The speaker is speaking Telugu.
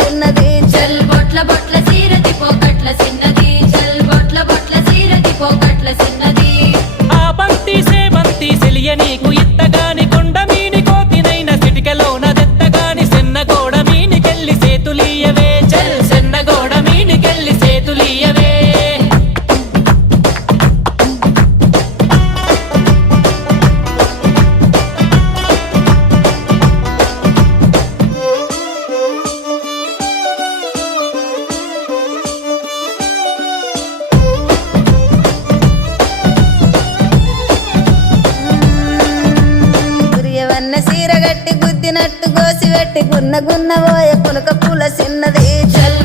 చిన్నది చల్ బొట్ల బొట్ల సీరది పోకట్ల చిన్నది చల్ బొట్ల బొట్ల సీరది పోకట్ల చిన్నది ఆ బంతి సేబంతి సెలియ నీకు ఇత్తగాని కొండ మీని కోతినైన సిటికలోన దెత్తగాని సెన్నగోడ మీనికెళ్ళి సేతులీయవే చల్ సెన్నగోడ మీనికెళ్ళి సేతులీయవే గురియవన్న సీర గట్టి గుద్దినట్టు గోసి పెట్టి గున్న గున్న పోయే పులక పూల చిన్నది చల్